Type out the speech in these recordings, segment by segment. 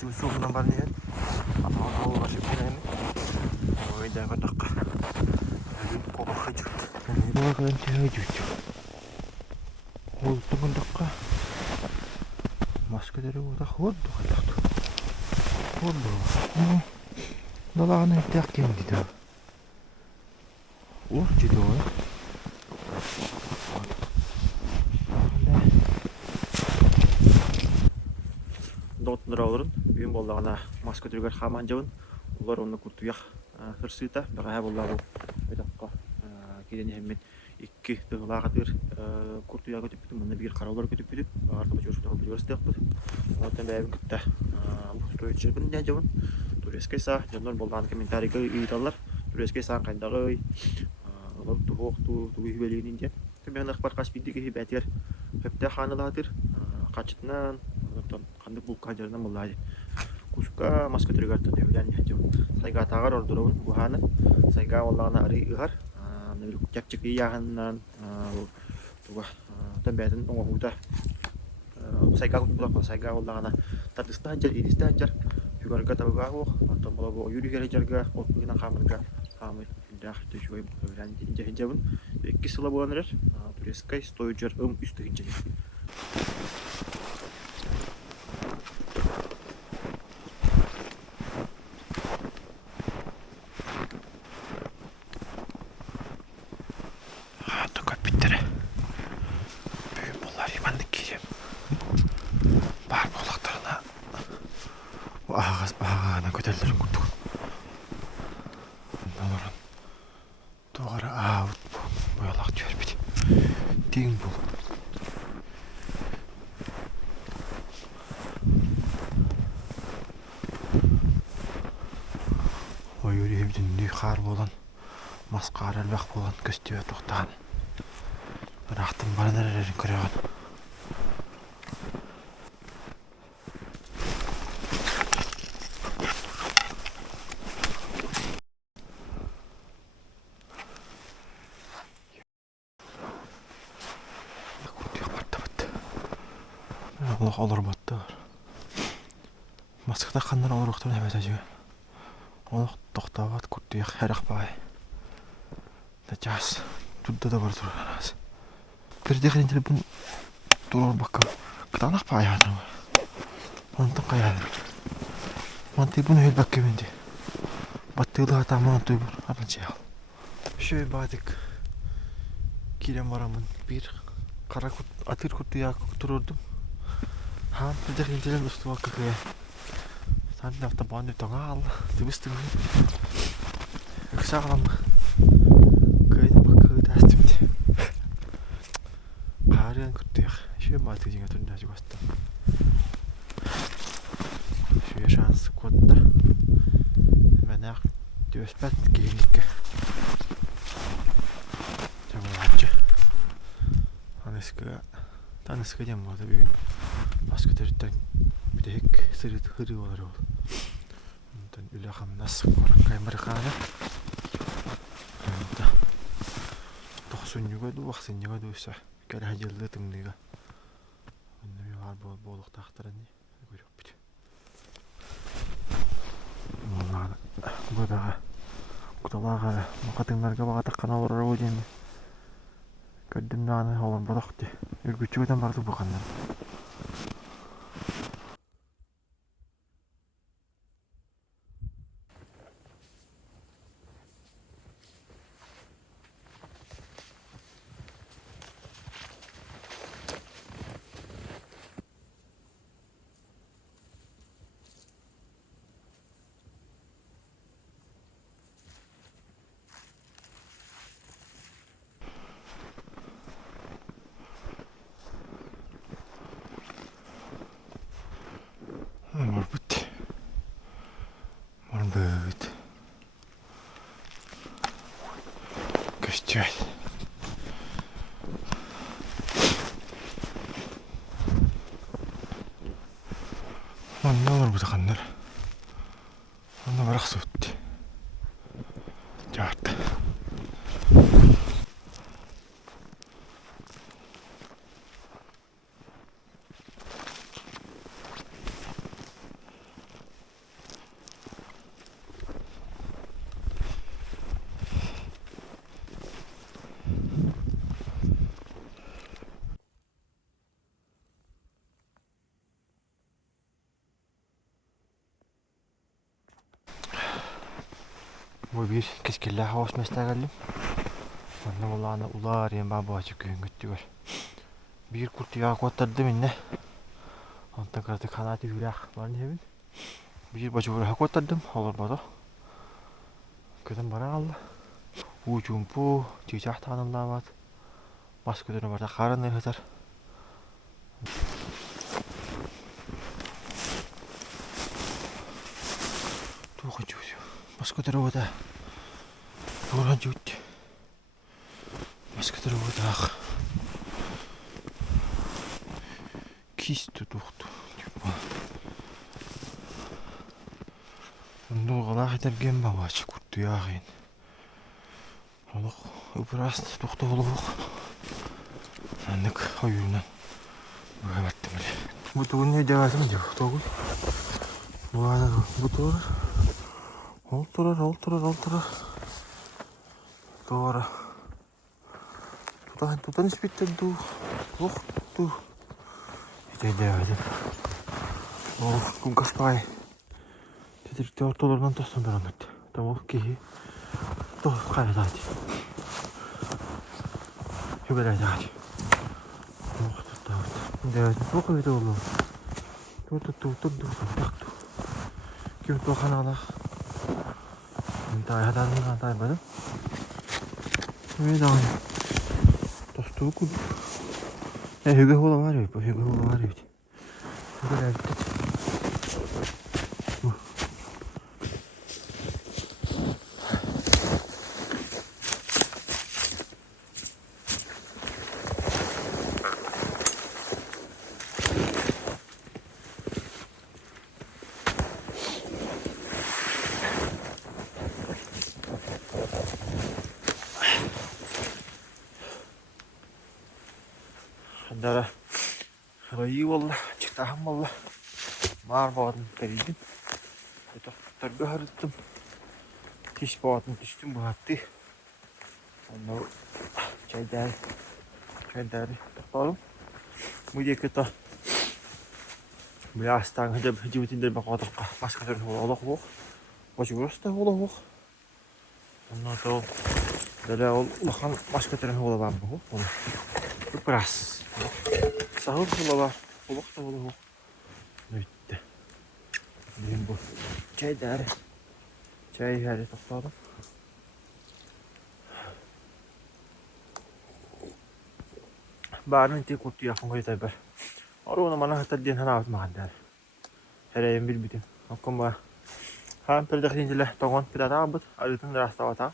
Jusuk nambar ni. Atau masih punya ini. Oh, ini dah tak. Jadi kok hajut. Ini bakal hajut. Oh, teman tak. Masker dari udah hod. Hod. Dah lah nih tak yang gitu. Oh, jadi Доттнер алырын, үйін болдағына маска түргер хаман жауын, олар оны күртуяқ сырсыйта, баға болдағы өйдаққа келені әммен екі тұғылаға тұр күртуяға көтіп бітім, мұны бір қараулар көтіп бітіп, артымыз өршіктағы бір өрістек бұд. Оттан бәйбін күтті ұстойт жүрбін дән жауын, турескай са, жонлар болдағын комментарийға үйдалар, турескай саң қайдағы олар тұғық тұғы хүбелігінен ден. Төмен ақпар қаспиддегі бәтер хөпті қанылатыр, қачытынан қандық бұл қанжарынан мұллайды. Кушка маска түрігартын өйлән ежем. Сайға тағар ордырауын бұғаны. Сайға олағына ары ұғар. Кәпчікияғынан тәмбәтін оңғуда. Сайға құлақпа сайға олағына тартысты анжар, ерісті анжар. Югарга табыға оқ. Антон болабы ойыр жарға, отбығынан қамырға қамыр. Күлдәқ төшуай өйлән ежем. Екі сыла боланырыр. Турескай стойы жар үсті гінжен. Ағана көтелдерін күттік. Оларын тоғары ауыт боялақ жөрбеді. Деген бұл. Ой, өребдің үй қар болан, масқар әлбәқ болан көстеуі тоқтаған. Бірақтың барынар әрерін көреген. Олар батты. Маскыда қандар олар оқтырын әмәт әжігі. Олар тоқтауат күрттіяқ әрақ бай. Да жас. Тұдда да бар тұрған аз. Бірде қырентілі бұн тұрар баққа. Қытанақ бай адырым. Онтын қай адырым. Манты бұн өйл бәкке менде. Баттығылы атамын той бұр. Арын жайал. Шөй бадық. Келем барамын. Bir қара атыр күрттіяқ тұрырдым. Haan, dit is niet helemaal zo makkelijk. Staan die op de baan nu toch al? Die wist ik niet. Ik zag hem. Kun je pakken het eerst niet? Ga je een kwartier? Ik weet maar dat je het niet was. Ik weet chance kort. Maar naar die was pet gekeken. Ja, maar je. Dan is het jammer dat we Маска төрттен бидек сырыт хыры болар ол. Онтан үләхам насық баракай марқаны. Онта. Тоқсынюга ду вақсынюга ду үсә. Кәлі хәжелді тыңдыға. Оннами бар болық тақтыраны көріп біт. Олағаны бұдағы құталаға мұқатыңларға баға таққан олар өден. Көрдім нағаны олар бұлақты. Үргүтчі өтен барды бұқандан. Может быть. Костяй. Он не может быть. Он не рахсут. Жарт. Bu bir keskelle havas mesleğelim. Anne vallahi ular yem baba açık güngüttüler. Bir kurt yağı kotardı minne. Ondan kartı kanatı yürek var ne bin. Bir bacı vurha kotardım olur bada. Kötüm bara aldı. Ucumpu çiçek tanımlamat. Masküdürü barda karın nehtar. Tuğun çocuğu. Masküdürü oda. Tuğun çocuğu. Masküdürü oda. Kistu tuhtu. Nurgala giderken babacı kurttu yağın. Oluk biraz tuhtu oluq. Anlık oyundan. Böyle baktım öyle. Bu tuğun ne devasım diyor. Tuğun. Bu arada bu tuğun. Olturur. Doğru. Tutan hiç bitti tuğ. Tuğ. Hiç devasım. Oh, kum kaspay. Tedirikte ortalarından tostan duramıyordu. Tamam ki. Doğru kayıt hadi. Hübelay hadi. Oh, tuttu. Devasım çok öyle oğlum. Dur. Bak dur. Kim tuğan ağlaq. Daha hadanını ataymadım. Öyle daha. Dostu kul. Hüge ola var ya. Hüge ola var ya. Hüge gitti. Dara. İyi valla. Çıktahım valla. Mar boğadım teriydim. Targı harıttım. Tiş boğadım düştüm bu hattı. Onları çay dari. Taktalım. Bu diye kötü. Bu yastan hıcımıtindir bak oturqa. Başka türlü olaq boq. Başı burası da olaq boq. Ondan sonra böyle olaqan başka türlü olaq boq. Biraz. Sağır olaq. Olaq da olaq boq. Bitti. Benim bu çay dari. Çay hadi taktalım. Barın tek kurtu yakın koyuyor tabi. Orada bana hatta diyen hana atmadı. Herayım bilbidim. Hakkım var. Hem perdekinciler toğun bir daha abut. Arıtın rasta vata.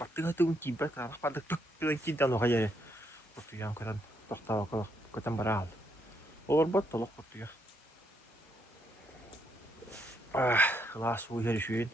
Baktık hatun kibet. Baktık tık kintan o kayı. Kurtu yang katan takta vakal katan baral. Olur bat tolak kurtu ya. Kelas bu her şeyin.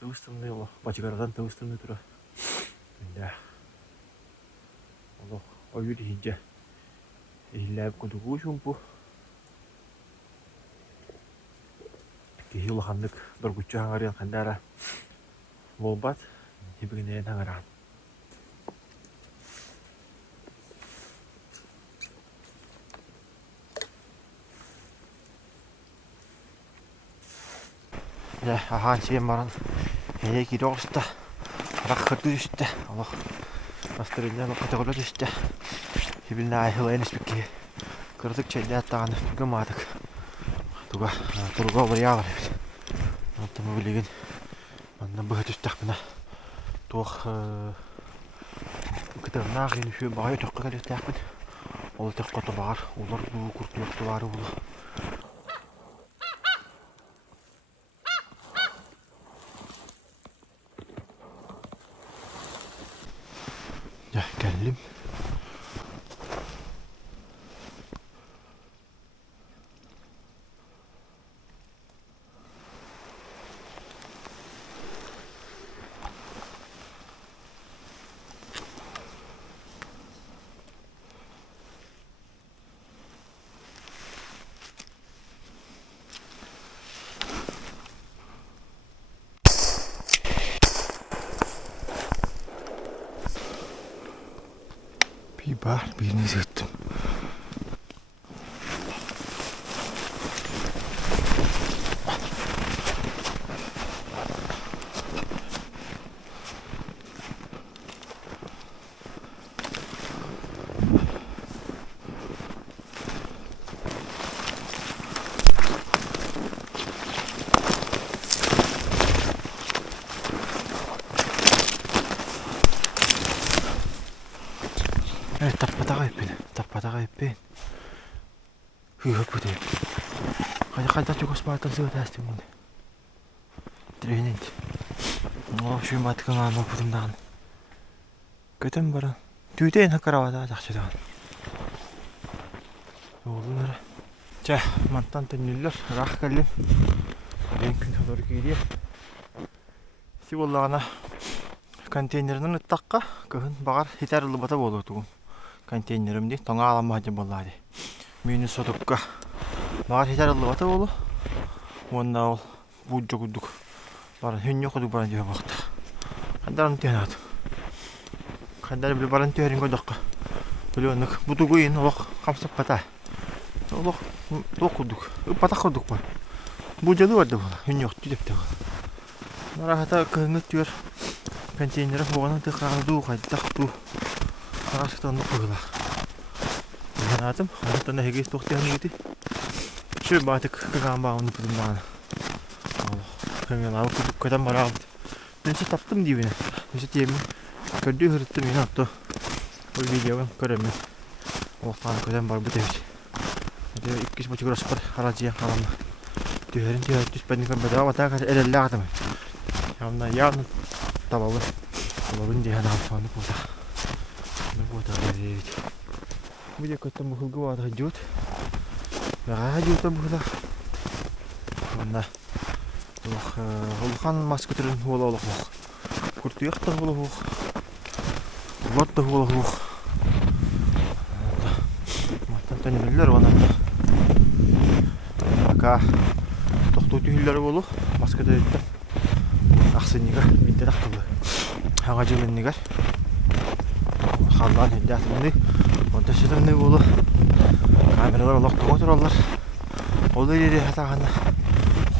Tavustum ne ola. Bacıkardan tavustum ne tura. Benda. Allah oyu dihince. İlla kudugu şumpu. Kihil handık bir güççü hangarıyan kandara. Volbat. Hibigine hangaran. Ya ahan şeyim varan. Hele ki doğrusta. Rakırdı düştü. Allah. Bastırınca kategori düştü. Hibilne ayhıl en ispiki. Kırdık çayda attağını gımadık. Tuga oraya var. Antamı bilgin. Andan bığı düştük buna. Tuğ kıtırnağı yeni şu bağı tökkü kalıyor təkbin. Olu tek katı var. Onlar bu kurtu yoktu var olu. Ya geldim. Birini zıttım. Таппатаға еппен. Үйіп бұды еп. Қайда жүгіс бартын сығы тәстің мұнды. Дрейнент. Шүйін батықын аңы бұдымдағын. Көтім барын. Түйдейін хақаравада жақшыдағын. Олылары. Жа, мантан түнілер. Рақ кәлім. Бен күн солары кейде. Сиболлағына контейнерінің ұттаққа көхін бағар хитар ұлыбата болу тұғын. Контейнерімде тоңа аламады болады. Мені сотыққа бағар хитар ұлыбата болу. Онда ол бұд жоғыдық. Барын хүнне құдық баран деу бақты. Қандарын түйен ады. Қандары білі баран түйерін көдіққа. Білі онық бұдығы ең олық қамсып бата. Олық құдық. Бата құдық бар. Бұд жады барды бола. Хүнне құдық депті бола. Нарахата кыңы түйер контейнері оғаны тұқағыду қайдақту. Қарашықтанды қойыла. Мен атым, қайдақтанда хегес тоқтияны еті. Шөй батық қыған бағымды бұдымдағаны. Мен алып күтіп көтен барағым. Менсі таптым дейбіне. Менсі темін көрді ғырытты мені атты. Ол видеоғын көремін. Олықтағаны көтен бар бұд әбіт. Иккіс бұты көріс бар аразия қаламды. Түйерін түс бәдін көрбеді ағыта қазір әрелі ағытымын. Явно табалы. Табалын дейін ағытуанды бұда. Бұда ғарет. Бұда көттен бұқылғы бадығы жүт. Бағаға жүті бұда. Онда Улхан маскүтерін хула олық оқ. Күртуяқтың хула оқ. Улатты хула оқ. Маттан тәнелілер оны. Ака тоқту түйілері болу. Маскүтеріттен. Ақсыннегер, бейді тақтылы. Хаңа жылыннегер. Қалдан әнді атымды. Онда шетімді болу. Камералар олық тұғы тұралар. Олы ере атағаны.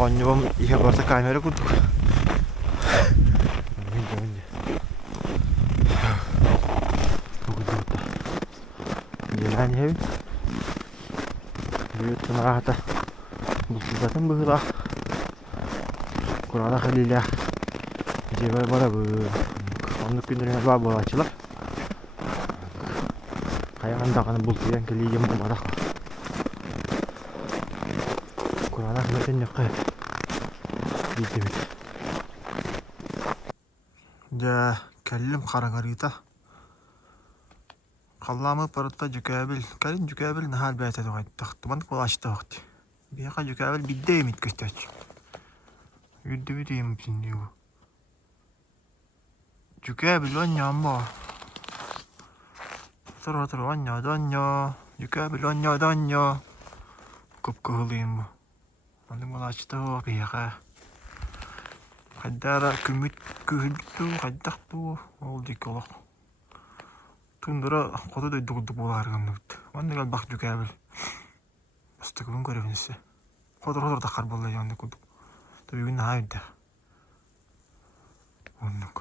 Қонжыбам ihe барса камера күрдік. Өнде. Бүгілді бұтта. Елән ебін. Бүйеттен ағата. Бұлсыздатын бұғыла. Құрана қылилә. Жебай бара бұл. Онды күндеріне бар болачылар. Қайғандағаны бұлсызден кілейген болмадақ. Құрана қылатын неққа. Жа, кәлім қараңарыта. Қалламы парытта жүкәбіл. Кәрін жүкәбіл нахал бәйті тұғайттық. Тұмандық бол ашты вақты. Бейқа жүкәбіл бидде емет көстәч. Үдді біді еміп сінде бұл. Жүкәбіл оннан ба. Тұр, оння. Жүкәбіл оння. Көп көғылайын бұл. Оның бұл ашты бұл бейқа. Қайдара күміт күйілді, қайдақту, ол дек олақ. Тұндыра қоды дөйді болар ғымды бұд. Онды ғал бақ жүк әбіл. Үсті күн көревінісі. Қодыр тақар болай яғында күдік. Төбегін ағай үдді. Ондық.